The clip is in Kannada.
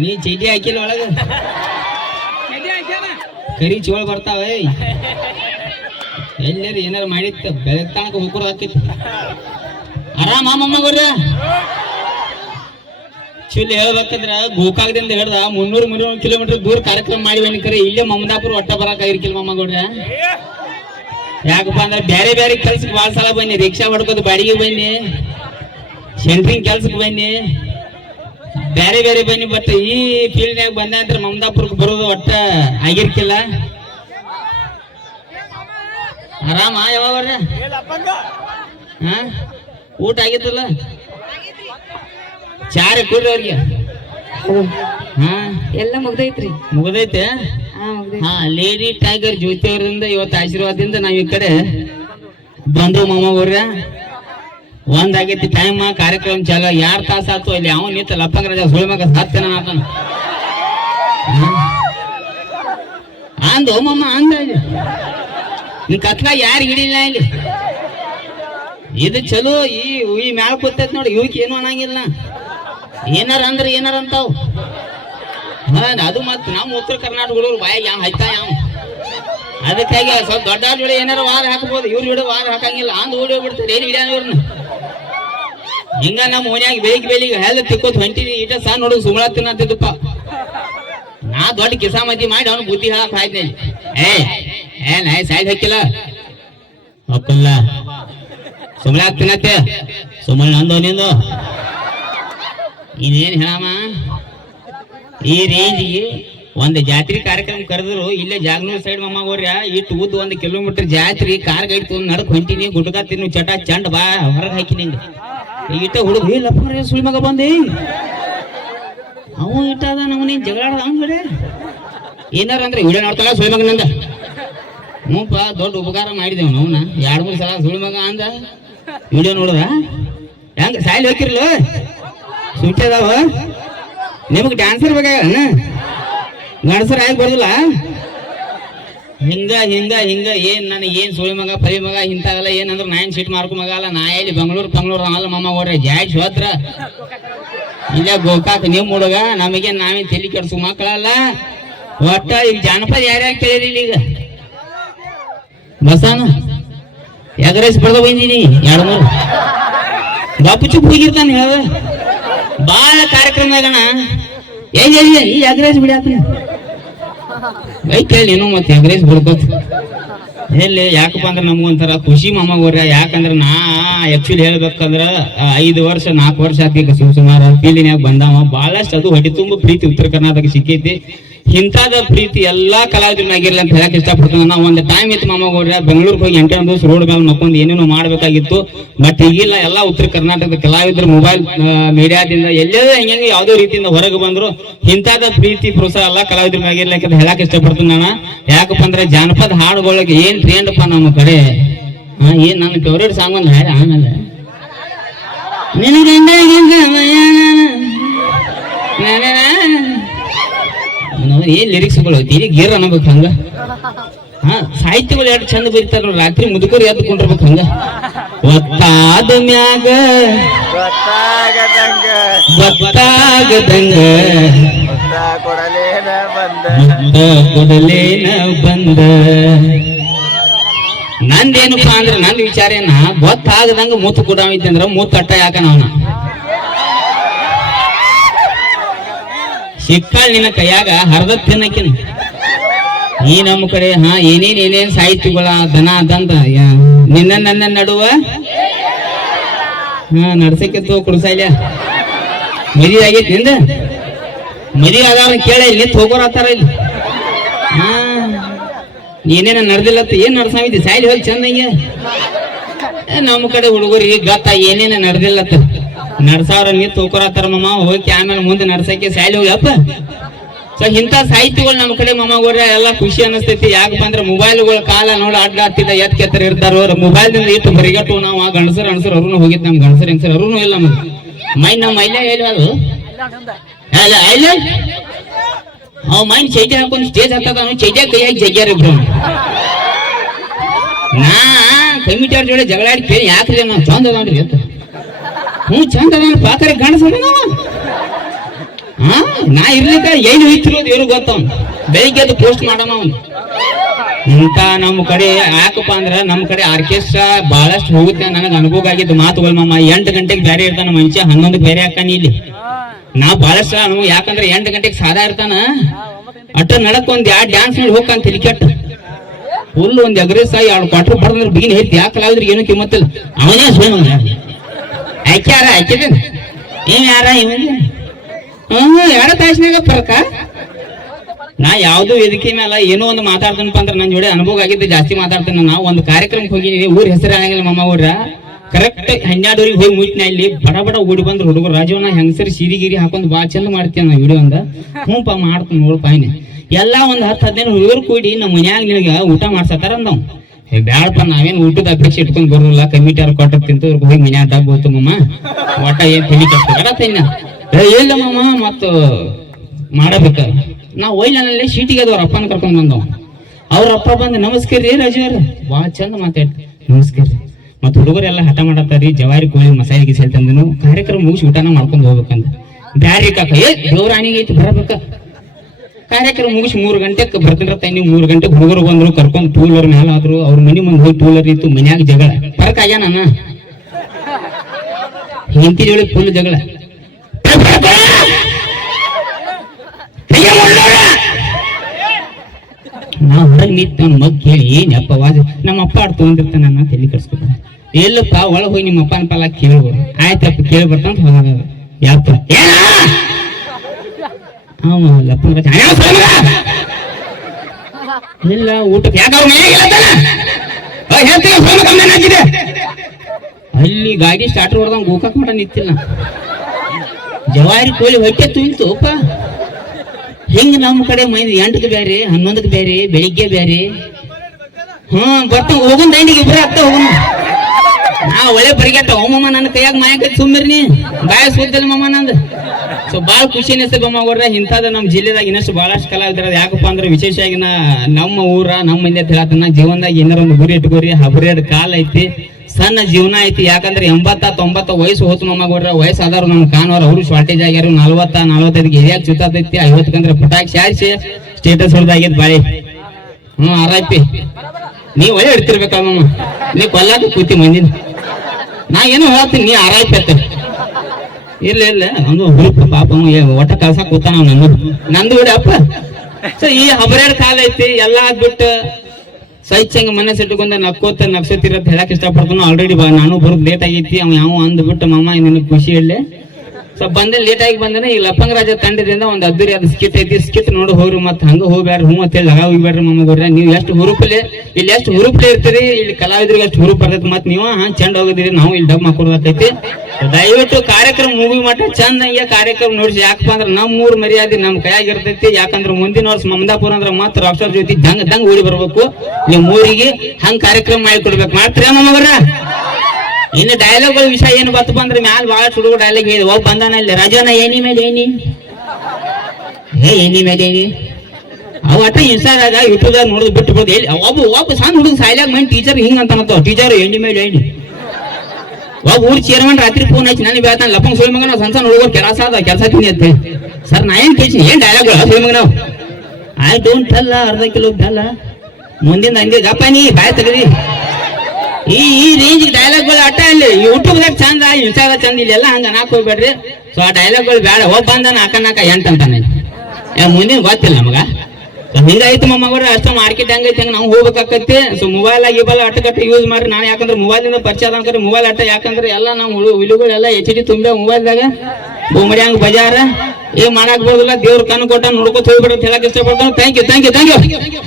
ನೀ ಚೀಟಿ ಹಾಕಿಲ್ಲ ಒಳಗ? ಕರಿ ಚೋಳ ಬರ್ತಾವೆ ಎಲ್ಲಾರು ಏನಾರು ಮಾಡಿತ್ತು ಬೆಳಗ್ ತನಕ ಹುಕ್ಕುರು ಹಾಕಿತ್ತು. ಆರಾಮ ಮೊಮ್ಮಗವ್ರ ಚುಲ್ ಹೇಳ್ಬೇಕಂದ್ರ ಗೋಕಾಕದಿಂದ ಹಿಡ್ದ ಮುನ್ನೂರು ಮುನ್ನೂರು ಕಿಲೋಮೀಟರ್ ದೂರ ಕಾರ್ಯಕ್ರಮ ಮಾಡಿ ಕರೆ. ಇಲ್ಲೇ ಮಮದಾಪುರ ಒಟ್ಟ ಬರಕ ಆಗಿರ್ಕಿಲ್ಲ ಮೊಮ್ಮಗೌಡ್ರ ಯಾಕಪ್ಪ ಅಂದ್ರೆ ಬೇರೆ ಬೇರೆ ಕೆಲ್ಸಕ್ಕೆ ಭಾಳ ಸಲ ಬನ್ನಿ ರಿಕ್ಷಾ ಹೊಡ್ಕೋದು ಬಾಡಿಗೆ ಬನ್ನಿ. ಸೆಂಟ್ರಿಂಗ್ ಕೆಲ್ಸಕ್ಕೆ ಬನ್ನಿ. ಬೇರೆ ಬೇರೆ ಬನ್ನಿ ಬಟ್ ಈ ಫೀಲ್ಡ್ನಾಗ ಬಂದ ಅಂದ್ರೆ ಮಮದಾಪುರಕ್ಕೆ ಬರೋದು ಒಟ್ಟ ಆಗಿರ್ಕಿಲ್ಲ. ಆರಾಮ ಯಾವಾಗ ಹಾ? ಊಟ ಆಗಿತ್ತಲ್ಲ? ಚಾರ ಕೊಡ್ರಿ ಅವ್ರಿಗೆ. ಹಾ? ಎಲ್ಲ ಮುಗ್ದೈತ್ರಿ. ಮುಗ್ದೈತೆ? ಹಾ ಮುಗ್ದೈತಿ. ಹಾ ಲೇಡಿ ಟೈಗರ್ ಜ್ಯೋತಿ ಅವರಿಂದ ಇವತ್ತು ಆಶೀರ್ವಾದದಿಂದ ನಾವ್ ಈ ಕಡೆ ಬಂದು ಮಾಮ ಅವ್ರ. ಒಂದಾಗೈತಿ ಟೈಮ್ ಕಾರ್ಯಕ್ರಮ ಚಾಲ ಯಾರ್ ತಾಸ ಆತು, ಅಲ್ಲಿ ಅವನ್ ನಿಂತ ಲಪ್ಪಂಗ್ರಾಜ ಸುಳಿ ಮಗ ಹತ್ತನ ಆತನ ಅಂದ ಓಮಮ್ಮ ಅಂದ ನಿನ್ ಕತ್ಲ ಯಾರು ಹಿಡಿಲ್ಲ ಇಲ್ಲಿ? ಇದು ಚಲೋ, ಈ ಈ ಮ್ಯಾಲ ಕೂತೈತ್ ನೋಡಿ ಇವಕ್ಕೆ ಏನು ಅನ್ನಂಗಿಲ್ಲ. ಏನಾರ ಅಂದ್ರೆ ಏನಾರ ಅಂತಾವ್. ಅದು ಮತ್ತೆ ನಮ್ಮ ಉತ್ತರ ಕರ್ನಾಟಕ ಹುಡುಗರು ಬಾಯಿಗೆ ಯಾವ ಹೈತಾ ಯಾವ? ಅದಕ್ಕಾಗಿ ಸ್ವಲ್ಪ ದೊಡ್ಡ ಜೋಡಿ ಏನಾರ ವಾರ ಹಾಕ್ಬೋದು, ಇವ್ರು ಹಿಡಿದು ವಾರ ಹಾಕಂಗಿಲ್ಲ. ಅಂದ್ ಓಡಿ ಹೋಗ್ಬಿಡ್ತಾರೆ ಏನು ಇವ್ರನ್ನ ಹಿಂಗ ನಮ್ಮ ಓನ್ಯಾಗ ಬೇಗ ಬೇಲಿಗೆ ಹೆಲ್ ತಿಕ್ಕೋತ್ ಹೊಂಟಿನಿ. ಈಟ ಸಣ್ಣ ನೋಡು ಸುಮಳ ತಿನ್ನತ್ತಿದ್ದಪ್ಪ. ನಾ ದೊಡ್ಡ ಕಿಸಾಮತಿ ಮಾಡಿ ಅವನು ಬುದ್ಧಿ ಹೇಳಕ್ ಆಯ್ತು ಏ ಏ ನಾಯಿ ಸೈಡ್ ಹಾಕಿಲ್ಲ. ಅಪ್ಪಲ್ಲ ಸುಮಳ ತಿನ್ನತ್ತೆ. ಸುಮಳ ನಂದು, ನಿಂದು. ಇದೇನ್ ಹೇಳಮ್ಮ? ಈ ರೇಂಜಿಗೆ ಒಂದು ಜಾತ್ರೆ ಕಾರ್ಯಕ್ರಮ ಕರೆದ್ರು, ಇಲ್ಲೇ ಜಾಗನೂರ್ ಸೈಡ್ ಮಮ್ಮಗೋರ್ಯ ಇಟ್ಟು ಉದ್ದ ಒಂದು ಕಿಲೋಮೀಟರ್ ಜಾತ್ರೆ, ಕಾರ್ ಗೈಡ್ ತೊಗೊಂಡು ನಡಕ್ ಹೊಂಟಿನಿ. ಗುಡ್ಕ ತಿನ್ನು ಚಟ, ಚಂಡ್ ಬಾ, ಹೊರಗೆ ಹಾಕಿ ನಿಂಗೆ. ಇಟ್ಟ ಹುಡುಗ ಇಲ್ಲಪ್ಪ ಸುಳಿ ಮಗ ಬಂದೆ. ಅವ ಇಟ್ಟಾದ ನಾವು ನೀನ್ ಜಗಳಾಡ ಅಂಗಡೆ ಏನಾರ ಅಂದ್ರೆ ವಿಡಿಯೋ ನೋಡ್ತಾನ ಸುಳಿ ಮಗನಂದ ಹ್ಞೂಪ್ಪ ದೊಡ್ಡ ಉಪಕಾರ ಮಾಡಿದೆವು ಅವನ. ಎರಡು ಮೂರು ಸಲ ಸುಳಿ ಮಗ ಅಂದ. ವಿಡಿಯೋ ನೋಡುದ? ಹೆಂಗ, ಸಾಯಿಲ್ ಹೋಗಿರ್ಲ ಸುಟ್ಟಿ ಅದಾವ? ನಿಮಗೆ ಡ್ಯಾನ್ಸರ್ ಬೇಕಾಗ ಗಣಸರ್ ಆಗಿ ಬರೋದಿಲ್ಲ? ಹಿಂಗ ಹಿಂಗ ಹಿಂಗ, ಏನ್ ನನಗೆ ಏನ್ ಸುಳಿ ಮಗ, ಪರಿ ಮಗ ಇಂತಾಗಲ್ಲ ಏನಂದ್ರೆ ನಾಯನ್ ಸೀಟ್ ಮಾರ್ಕೊ ಮಗ ಅಲ್ಲ. ನಾ ಎಲ್ಲಿ ಬೆಂಗಳೂರು ಬೆಂಗಳೂರು ಅಲ್ಲ ಮಮ್ಮ ಓಡ್ರಿ ಜಾಯ್ ಹೋದ್ರ ಇಲ್ಲ ಗೋಕಾಕ್ ನಿಮ್ ಹುಡುಗ, ನಮಗೆ ನಾವೇ ತಲೆ ಕೆಡ್ಸು ಮಕ್ಕಳಲ್ಲ. ಒಟ್ಟ ಈಗ ಜಾನಪದ ಯಾರ್ಯಾರು ಕೇಳಿರಿ ಈಗ? ಬಸಾನ ಎಗರೇಸ್ ಬಡ್ದ ಬಂದಿನಿ ಎರಡು ಮೂರು ಬಾಪು ಚುಪ್ ಹೋಗಿರ್ತಾನೆ ಹೇಳ. ಬಾಳ ಕಾರ್ಯಕ್ರಮದಾಗಣ ಏನ್ ಏನ್ ಈ ಅಗ್ರೇಜ್ ಬಿಡಾತೀನಿ. ಐ ಕೇಳಿ ನೀನು ಮತ್ತೆ ಎಗ್ರೇಸ್ ಬಿಡ್ಕೋತ ಎಲ್ಲಿ, ಯಾಕಪ್ಪ ಅಂದ್ರೆ ನಮ್ಗೊಂಥರ ಖುಷಿ ಮಾಮಗೋರ್ಯ ಯಾಕಂದ್ರೆ ನಾ ಆಕ್ಚುಲಿ ಹೇಳ್ಬೇಕಂದ್ರ ಐದು ವರ್ಷ, ನಾಲ್ಕು ವರ್ಷ ಆತೀಗ ಸುಮಾರು ಫೀಲಿನ್ಯಾಗ ಬಂದಾವ. ಬಹಳಷ್ಟು ಅದು ಹೊಡಿ ತುಂಬ ಪ್ರೀತಿ ಉತ್ತರ ಕರ್ನಾಟಕ ಸಿಕ್ಕೈತಿ. ಇಂಥದ ಪ್ರೀತಿ ಎಲ್ಲಾ ಕಲಾವಿದ್ರ ಅಂತ ಹೇಳಕ್ ಇಷ್ಟಪಡ್ತೀನಿ. ನಾವು ಒಂದು ಟೈಮ್ ಇತ್ತು ಮಾಮಗೋರ್ಯ ಬೆಂಗಳೂರಿಗೆ ಹೋಗಿ ಎಂಟನೇ ದಿವಸ ರೋಡ್ ಮೇಲೆ ಮಕ್ಕೊಂಡು ಏನೇನೋ ಮಾಡಬೇಕಾಗಿತ್ತು. ಬಟ್ ಈಗಿಲ್ಲ, ಎಲ್ಲಾ ಉತ್ತರ ಕರ್ನಾಟಕದ ಕಲಾವಿದರು ಮೊಬೈಲ್ ಮೀಡಿಯಾದಿಂದ ಎಲ್ಲೆಲ್ಲ ಹೆಂಗೆ ಯಾವ್ದೋ ರೀತಿಯಿಂದ ಹೊರಗೆ ಬಂದ್ರು. ಇಂಥದ ಪ್ರೀತಿ, ಪ್ರೋತ್ಸಾಹ ಎಲ್ಲ ಕಲಾವಿದ್ರ ಮ್ಯಾಗಿರ್ಲಿ ಅಂತ ಹೇಳಕ್ ಇಷ್ಟಪಡ್ತೀನಿ ನಾನು. ಯಾಕಪ್ಪ ಅಂದ್ರೆ ಜಾನಪದ ಹಾಡುಗಳಿಗೆ ಏನ್ ಟ್ರೆಂಡ್ಪ ನಮ್ಮ ಕಡೆ? ಏನು ನನ್ನ ಫೇವ್ರೇಟ್ ಸಾಂಗ್ ಒಂದು ಹಾಡ, ಆಮೇಲೆ. ಏನ್ ಲಿರಿಕ್ಸ್ಗಳು ಐತಿ? ಗೀರ್ ಅನ್ನಬೇಕು ಹಂಗ? ಹಾ ಸಾಹಿತ್ಯಗಳು ಎರಡು ಚಂದ ಬರೀತಾರ. ರಾತ್ರಿ ಮುದುಕರು ಎದ್ದು ಕೊಂಡಿರ್ಬೇಕು ಹಂಗ. ಒತ್ತಾದ ಮ್ಯಾಗ ಗೊತ್ತಾಗದಂಗ ಗೊತ್ತಾಗದಂಗ ಗೊತ್ತ ಕೊಡಲೇನ ಬಂದ. ನಂದೇನಪ್ಪ ಅಂದ್ರೆ ನನ್ನ ವಿಚಾರ ಏನ? ಗೊತ್ತಾಗದಂಗ ಮೂತ್ ಕೊಡಾವಿದ್ದೆ ಅಂದ್ರ ಮೂತ್ ಯಾಕನ ಯಾಕ ನಾವನ ಸಿಕ್ಕಾಳ್ ನಿನ್ನ ಕೈಯಾಗ ಹರದ ತಿನ್ನಕಿನ. ಈ ನಮ್ಮ ಕಡೆ, ಹಾ, ಏನೇನ್ ಏನೇನ್ ಸಾಹಿತ್ಯಗಳ ದನ ದಂತ ನಿನ್ನ, ನನ್ನ ನಡುವ? ಹಾ, ನಡ್ಸಕ್ಕೆ ತೋ ಕುಡ್ಸಾಯ್ಲ ಮದಿ ಆಗೈತಿ ನಿಂದ? ಮದಿ ಆದಾರ ಕೇಳ, ಇಲ್ಲಿ ಹೋಗೋರತ್ತಾರ ಇಲ್ಲಿ. ಹಾ, ಏನೇನ ನಡ್ದಿಲ್ಲತ್ತ, ಏನ್ ನಡ್ಸಾವಿದ್ದಿ ಸಾಯ್ಲಿ ಹೋಗಿ ಚಂದಂಗೆ ನಮ್ಮ ಕಡೆ ಹುಡುಗರಿಗೆ ಗತ್ತ ಏನೇನ ನಡ್ದಿಲ್ಲತ್ತ. ನಡ್ಸಾವ್ರ ನೀ ತೂಕೋರತ್ತಾರ ಮಮ್ಮ ಹೋಗಿ ಆಮೇಲೆ ಮುಂದೆ ನಡ್ಸಕ್ಕೆ ಸಾಯ್ಲಿ ಹೋಗಿ, ಅಪ್ಪ. ಸೊ ಇಂಥ ಸಾಹಿತ್ಯಗಳು ನಮ್ಮ ಕಡೆ ಮಮ್ಮಗೋರ ಎಲ್ಲ ಖುಷಿ ಅನಿಸ್ತೈತಿ ಯಾಕಪ್ಪ ಅಂದ್ರೆ ಮೊಬೈಲ್ಗಳ ಕಾಲ ನೋಡಿ, ಅಡ್ಡ ಹತ್ತಿದ ಎತ್ ಕೆತ್ತರ ಇರ್ತಾರ ಅವ್ರ. ಮೊಬೈಲ್ದಿಂದ ಇಟ್ಟು ಬರಿಗಟ್ಟು ನಾವು, ಆ ಗಣಸರ್ ಅಣಸರ್ ಅವ್ರನ್ನು ಹೋಗಿದ್ ನಮ್ ಗಣಸರ್ ಹೆಂಗಸರ್ ಅವ್ರೂ ಇಲ್ಲ ನಮ್ಗೆ ಮೈ ನಮ್ಮ ಮೈಲೆ ಹೇಳಿ ಅದು? ಅಲ್ಲ ಅಲ್ಲ ಅವ್ ಮೈನ್ ಚೈತೆ ಹಾಕೊಂಡು ಸ್ಟೇಜ್ ಹತ್ತದ, ಅವ್ನು ಚೈತೆ ಕೈಯಾಗಿ ಜಗ್ಗ್ಯಾರ ಇಬ್ರು. ನಾ ಕಮಿಟಿಯವ್ರ ಜೋಡಿ ಜಗಳಾಡಿ ಕೇಳಿ, ಯಾಕ್ರಿ ನಾವು ಚಂದ ಅಂತ. ಹ್ಞೂ ಚಂದ ಅದಾನ ಪಾತ್ರೆ ಗಂಡಸದನ ಹಾ, ನಾ ಇರ್ಲಿಕ್ಕ ಏನು ಹೋಯ್ತಿರೋದು ಇವ್ರಿಗೆ ಗೊತ್ತವ್ ಬೆಳಿಗ್ಗೆ ಅದು ಪೋಸ್ಟ್ ಮಾಡಮ್ಮ ಅವ್ನು. ಇಂತ ನಮ್ಮ ಕಡೆ ಯಾಕಪ್ಪ ಅಂದ್ರೆ ನಮ್ಮ ಕಡೆ ಆರ್ಕೆಸ್ಟ್ರಾ ಬಹಳಷ್ಟು ಹೋಗುತ್ತೆ. ನನಗೆ ಅನುಭವ ಆಗಿದ್ದು ಮಾತುಗಳು ಮಮ್ಮ ಎಂಟು ಗಂಟೆಗೆ ಬೇರೆ ಇರ್ತಾನ ಮನುಷ್ಯ ಹನ್ನೊಂದು ಬೇರೆ ಹಾಕಾನ ಇಲ್ಲಿ. ನಾ ಬಹಳಷ್ಟು ಅನುಭವ ಯಾಕಂದ್ರೆ ಎಂಟು ಗಂಟೆಗೆ ಸಾದಾ ಇರ್ತಾನ. ಅಟ್ಟ ನಡಕ್ ಒಂದ್ ಎರಡು ಡ್ಯಾನ್ಸ್ ಮಾಡಿ ಹೋಗ್ಕಂತ ತಿಲಿಕೆಟ್ಟ ಫುಲ್ ಒಂದ್ ಎಗ್ರೆಸ್ ಎರಡು ಕ್ವಾರ್ಟರ್ ಬಡದ್ರೆ ಬಿಗಿನ ಹೇಳ್ತಿ ಯಾಕಲಾದ್ರೆ ಏನು ಕಿಮ್ಮತ್ತಿಲ್ಲ. ಅವನೇ ಸುಳ್ಳು ಆಯ್ಕೆ ಯಾರ ಆಯ್ಕೆದೇನು ಏನ್ ಯಾರ ಇವನ್ ಹ್ಮ್ ಎರಡು ತಾಸಿನಾಗ ಫರ್ಕ ನಾ ಯಾವ್ದು ವೇದಿಕೆ ಮೇಲೆ ಏನೋ ಒಂದು ಮಾತಾಡ್ತೇನಪ್ಪ ಅಂದ್ರೆ ನನ್ನ ಜೋಡಿ ಅನುಭವ ಆಗಿದ್ದು, ಜಾಸ್ತಿ ಮಾತಾಡ್ತೇನೆ. ನಾವು ಒಂದು ಕಾರ್ಯಕ್ರಮಕ್ಕೆ ಹೋಗಿದ್ದೀನಿ ಊರ್ ಹೆಸರು ಆಗಂಗಿಲ್ಲ ಮಮ್ಮ ಊರ ಕರೆಕ್ಟ್ ಹನ್ನೆರಡುವರೆಗೆ ಹೋಗಿ ಮುಚ್ಚಿನ ಇಲ್ಲಿ ಬಡ ಬಡ ಓಡಿ ಬಂದ್ರು ಹುಡುಗರು. ರಾಜವನ್ನ ಹೆಂಗಸರು ಸಿರಿಗಿರಿ ಹಾಕೊಂಡು ಭಾಳ ಚಂದ ಮಾಡ್ತೇನೆ ನಾ ವಿಡಿಯೋ ಅಂದ. ಹ್ಞೂಪ್ಪ ಮಾಡ್ತೀನಿ ನೋಡಪ್ಪ ಎಲ್ಲಾ ಒಂದು ಹತ್ತು ಹದಿನೈದು ಹುಡುಗರು ಕೂಡಿ ನಮ್ಮ ಮನ್ಯಾಗ ನಿನಗೆ ಊಟ ಮಾಡ್ಸತ್ತಾರ ಅಂದವ್. ಬ್ಯಾಡಪ್ಪ, ನಾವೇನು ಊಟದ ಅಪೇಕ್ಷೆ ಇಟ್ಕೊಂಡು ಬರೋಲ್ಲ, ಕಮಿಟಿ ಅವ್ರು ಕೊಟ್ಟ ತಿಂತು ಇವ್ರಿಗೆ ಹೋಗಿ ಮನ್ಯಾಗ ಡಬ್ ಹೋಯ್ತು ಮಮ್ಮ ಒಟ್ಟ ಏನ್ ತಿಳಿ ಕಟ್ಟಿನ ಇಲ್ಲ ಮಮ್ಮ ಮತ್ತು ಮಾಡಬೇಕ. ನಾವು ಒಯ್ಲನಲ್ಲಿ ಶೀಟಿಗೆ ಅದು ಅವ್ರ ಅಪ್ಪನ ಕರ್ಕೊಂಡ್ ಬಂದವ. ಅವ್ರ ಅಪ್ಪ ಬಂದು ನಮಸ್ಕಾರ ರೀ ರಾಜು ಬಹಳ ಚಂದ ಮಾತಾಡಿ. ನಮಸ್ಕಾರ ರೀ. ಮತ್ತು ಹುಡುಗರೆಲ್ಲ ಹಠ ಮಾಡತ್ತಾರಿ, ಜವಾರಿ ಕೋಳಿ ಮಸಾಲೆ ಗಿಸಾಲೆ ತಂದನು. ಕಾರ್ಯಕ್ರಮ ಮುಗಿಸಿ ಊಟನ ಮಾಡ್ಕೊಂಡು ಹೋಗ್ಬೇಕಂತ ಬ್ಯಾರಿ ಕಾಕ, ಏ ದೇವ್ರಾಣಿಗೆ ಐತಿ ಬರಬೇಕ. ಕಾರ್ಯಕ್ರಮ ಮುಗಿಸಿ ಮೂರು ಗಂಟೆಗೆ ಬರ್ತಿರತ್ತ ನೀವು ಮೂರು ಗಂಟೆಗೆ ಹುಡುಗರು ಬಂದ್ರು, ಕರ್ಕೊಂಡು ಟೂಲರ್ ಮೇಲೆ ಆದ್ರು, ಅವ್ರ ಮನಿ ಮುಂದೆ ಹೋಗಿ ಟೂಲರ್ ಇತ್ತು, ಮನ್ಯಾಗ ಜಗಳ. ಫರ್ಕ್ ಆಗ್ಯಾನ ಹೆಂಡತಿ ಹೇಳಿ ಫುಲ್ ಜಗಳ. ನಾ ಹೊರಗೆ ನಿಂತ ಮಗ್ ಕೇಳಿ ಏನಪ್ಪ ವಾಜ? ನಮ್ಮ ಅಪ್ಪ ಆಡ್ ತಗೊಂಡಿರ್ತಾನ ನನ್ನ ತಲೆ ಕರ್ಸ್ಕೊತ ಎಲ್ಲಪ್ಪ, ಒಳಗೆ ಹೋಗಿ ನಿಮ್ಮ ಅಪ್ಪನ ಪಾಲ ಕೇಳ್ಬೋದು. ಆಯ್ತಪ್ಪ, ಕೇಳಿ ಬರ್ತಾನ ಹೋಗ ಏನ? ಅವ ಲಪ್ಪನ ಕಚ್ಚ, "ಅಯ್ಯೋ, ಇಲ್ಲ ಊಟಕ್ಕೆ ಯಾಕೆ ಅಲ್ಲಿ ಗಾಡಿ ಸ್ಟಾರ್ಟ್ ಹೊಡೆದಂಗ ಗೋಕಾಕ್ ಮಾಡ ನಿಂತಿಲ್ಲ. ಜವಾರಿ ಕೋಳಿ ಹೊಟ್ಟೆ ತುಂಬಿತು ಅಪ್ಪ. ಹಿಂಗ ನಮ್ಮ ಕಡೆ ಮೈ ಎಂಟಕ್ಕೆ ಬೇರೆ ಹನ್ನೊಂದಕ್ಕೆ ಬೇರೆ ಬೆಳಿಗ್ಗೆ ಬೇರೆ ಹ್ಮ್ ಬರ್ತ ಹೋಗೋಣ ದೈನಿಗೆ ಇಬ್ಬರೇ ಆಗ್ತಾ ಹೋಗೋಣ ನಾ ಒಳ್ಳೆ ಬರಿಗೆಟ್ಟ ಓಮಮ್ಮ ನನ್ನ ಕೈಯಾಗ ಮಾಯಕ ಸುಮ್ಮಿರ್ನಿ ಬಾಯ ಸುದ್ದಿಲ್ಲ ಮಮ್ಮ ನಂದು. ಸೊ ಭಾಳ ಖುಷಿ ಅನಿಸ್ತದೆ ಬಮ್ಮ ಅವ್ರ ಇಂಥದ್ದು ನಮ್ಮ ಜಿಲ್ಲೆದಾಗ ಇನ್ನಷ್ಟು ಬಹಳಷ್ಟು ಕಲಾವಿದರ ಯಾಕಪ್ಪ ಅಂದ್ರೆ ವಿಶೇಷವಾಗಿ ನಮ್ಮ ಊರ, ನಮ್ಮ ಮಂದಿ ಅಂತ ಹೇಳತ್ತನ. ಜೀವನದಾಗ ಏನಾರ ಒಂದು ಗುರಿ ಇಟ್ಕೋರಿ ಹಬ್ರೇಡ್ ಕಾಲ ಐತಿ, ಸಣ್ಣ ಜೀವನ ಐತಿ. ಯಾಕಂದ್ರೆ ಎಂಬತ್ತ ತೊಂಬತ್ತ ವಯಸ್ಸು ಹೋತು ಗೌಡ್ರ ವಯಸ್ಸಾದವ್ರು ನಮ್ಮ ಕಾನವ್ರು, ಅವರು ಶಾರ್ಟೇಜ್ ಆಗ್ಯಾರ. ನಲ್ವತ್ತ ನಲ್ವತ್ತೈದಿಗೆ ಹಿರಿಯಾಗ ಚುತ್ತೈತಿ ಐವತ್ತಕ್ಕಂದ್ರೆ ಪಟಾಕ್ಷಿ ಹಾರಿಸಿ ಸ್ಟೇಟಸ್ ಹೊಡೆದಾಗಿದ್ ಬಾಳಿ. ಹ್ಞೂ ಆರಾಯ್ತಿ. ನೀ ಒಳ್ಳೆ ಇಡ್ತಿರ್ಬೇಕಮ್ಮ ನೀ ಕೊಲ್ಲಾಕ ಕೂತಿ ಮಂದಿನ. ನಾ ಏನೋ ಹೇಳ್ತೀನಿ, ನೀ ಆರಾಯ್ತಿ ಇಲ್ಲ ಇಲ್ಲ. ಒಂದು ಹುಡುಕ ಪಾಪ ಒಟ್ಟ ಕಳ್ಸ ಕೂತಾನ ನಂದು ನಂದು ಅಪ್ಪ. ಸೊ, ಈ ಹಬರೇಡ್ ಕಾಲ ಐತಿ, ಎಲ್ಲ ಆಗ್ಬಿಟ್ಟು ಸೈಚಂಗ ಮನೆ ಇಟ್ಕೊಂಡ ನಕ್ಕೋತ ನಕ್ಸೋತಿರತ್ ಹೇಳಕ್ ಇಷ್ಟಪಡ್ತಾನು ಆಲ್ರೆಡಿ ನಾನು ಬರ್ಗ್ ಲೇಟ್ ಆಗೈತಿ ಅವ ಯಾವ ಅಂದ್ಬಿಟ್ಟು ಮಮ್ಮ ನಿನಗೆ ಖುಷಿ ಹೇಳಿ. ಸೊ ಬಂದೆ ಲೇಟ್ ಆಗಿ ಬಂದನೆ, ಈ ಲಪ್ಪಂಗ ರಾಜ ತಂಡದಿಂದ ಒಂದು ಅದ್ದೂರಿ ಅದು ಸ್ಕಿತ್ ಐತಿ. ಸ್ಕಿತ್ ನೋಡಿ, ಹೋಗ್ರಿ ಮತ್ತೆ ಹಂಗ ಹೋಗ್ಬ್ಯಾಡ್ರಿ ಹ್ಞೂ ಮತ್ತೆ ಲಗ ಹೋಗ್ಬೇಡ್ರಿ ಮಮ್ಮ ಗೊರ್ರ ನೀವು ಎಷ್ಟು ಹುರುಪಲೆ, ಇಲ್ಲಿ ಎಷ್ಟು ಹುರುಪಲೆ ಇರ್ತೀರಿ, ಇಲ್ಲಿ ಕಲಾವಿದ್ರಿಗೆ ಎಷ್ಟು ಹುರುಪ್ ಬರ್ತೈತಿ ಮತ್ತೆ ನೀವು, ಹಾ ಚಂದ ಹೋಗಿದಿರಿ, ನಾವು ಇಲ್ಲಿ ಡಬ್ ಹಾಕೋದೈತಿ ದಯವಿಟ್ಟು ಕಾರ್ಯಕ್ರಮ ಮುಗಿ ಮಟ್ಟ ಚಂದಂಗೆ ಕಾರ್ಯಕ್ರಮ ನೋಡಿಸಿ. ಯಾಕಪ್ಪ ಅಂದ್ರೆ ನಮ್ಮ ಊರ್ ಮರ್ಯಾದೆ ನಮ್ಮ ಕೈಯಾಗ ಇರ್ತೈತಿ. ಯಾಕಂದ್ರೆ ಮುಂದಿನ ವರ್ಷ ಮಮದಾಪುರ ಅಂದ್ರೆ ಮತ್ತೆ ರಾಕ್ಷರ ಜೊತೆ ದಂಗ, ದಂಗ್ ಓಡಿ ಬರ್ಬೇಕು. ನಿಮ್ಮ ಊರಿಗೆ ಹಂಗ ಕಾರ್ಯಕ್ರಮ ಮಾಡಿ ಕೊಡ್ಬೇಕು ಮಾಡ್ತೀರಾ ಮಮ್ಮಗ್ರ ಇನ್ನು ಡೈಲಾಗ್ ವಿಷಯ ಏನು ಬತ್ತಪ್ಪ ಅಂದ್ರೆ ಮ್ಯಾಲ ಭಾಳ ಹುಡುಗ ಡೈಲಾಗ್ ಹೇಳಿ. ಒಬ್ಬ ಬಂದಾನ ಇಲ್ಲಿ. ರಜಾನ ಏನಿ ಮೇಲೆ ಏನಿ? ಏ ಏನಿ ಮೇಲೆ ಏನಿ? ಅವ ಅಟ್ಟ ಇನ್ಸ್ಟಾದಾಗ ಯೂಟ್ಯೂಬ್ದಾಗ ನೋಡಿದ್ ಬಿಟ್ಟು ಬಿಡ್ದು. ಎಲ್ಲಿ, ಒಬ್ಬ ಒಬ್ಬ ಸಣ್ಣ ಹುಡುಗ ಸಾಯ್ಲಾಗ ಮೈನ್ ಟೀಚರ್ ಹಿಂಗ ಅಂತ ಮತ್ತ. ಟೀಚರ್ ಏನಿ ಮೇಲೆ ಏನಿ? ಒಬ್ಬ ಊರ್ ಚೇರ್ಮನ್ ರಾತ್ರಿ ಫೋನ್ ಹಚ್ಚಿ, ನನಗೆ ಬೇತಾನ ಲಪ್ಪಂಗ್ ಸುಳಿ ಮಗನ ಸಣ್ಣ ಸಣ್ಣ ಹುಡುಗರು ಕೆಲಸ ಅದ ಕೆಲಸ ತಿನ್ನಿ ಅಂತ. ಸರ್, ನಾ ಏನ್ ಕೇಳ್ತೀನಿ? ಏನ್ ಡೈಲಾಗ್ ಸುಳಿ ಮಗ ನಾವು? ಐ ಡೋಂಟ್ ಅಲ್ಲ ಅರ್ಧ ಕಿಲೋ ಬೆಲ್ಲ ಮುಂದಿನ ಹಂಗೆ, ಗಪ್ಪ ನೀ, ಬಾಯ್ ತೆಗದಿ ಈ ಈ ರೇಂಜ್ ಡೈಲಾಗ್ಗಳು ಅಟ್ಟ ಅಲ್ಲಿ ಯೂಟ್ಯೂಬ್ದಾಗ ಚಂದ ಇನ್ಸ್ಟಾದಾಗ ಚಂದ, ಇಲ್ಲೆಲ್ಲ ಹಂಗ ನಾಕ್ ಹೋಗ್ಬೇಡ್ರಿ. ಸೊ ಆ ಡೈಲಾಗ್ಗಳು ಬೇಡ ಹೋಗ್ ಬಂದ ನಾಕ ನಾಕ ಎಂಟ್ ಅಂತಾನೆ ಮುಂದಿನ ಗೊತ್ತಿಲ್ಲ ನಮಗ. ಹಿಂಗಾಯ್ತು ಕೂಡ ಅಷ್ಟ ಮಾರ್ಕೆಟ್ ಹಂಗೈತಿ ಹಂಗ ನಾವು ಹೋಗ್ಬೇಕಾಕೈತಿ ಸೊ ಮೊಬೈಲ್ ಗಿಬಲ್ ಅಟ್ಟ ಕಟ್ಟ ಯೂಸ್ ಮಾಡ್ರಿ. ನಾನು ಯಾಕಂದ್ರೆ ಮೊಬೈಲ್ ಇಂದ ಪರಿಚಯ ಅದ ಮೊಬೈಲ್ ಅಟ್ಟ ಯಾಕಂದ್ರೆ ಎಲ್ಲ ನಾವು ವಿಲುಗಳೆಲ್ಲ ಎಚ್ ಡಿ ತುಂಬ ಮೊಬೈಲ್ದಾಗ ಬೊಮ್ಮಡಿ ಹಂಗ ಬಜಾರ. ಏನ್ ಮಾಡಕ್ ಬರೋದಿಲ್ಲ, ದೇವ್ರ ಕಣ್ಣು ಕೊಟ್ಟ ನೋಡ್ಕೊತ ಹೋಗ್ಬಿಡ್ರಿ ಅಂತ ಹೇಳಕ್ ಇಷ್ಟಪಡ್ತಾನೆ. Thank you thank you thank you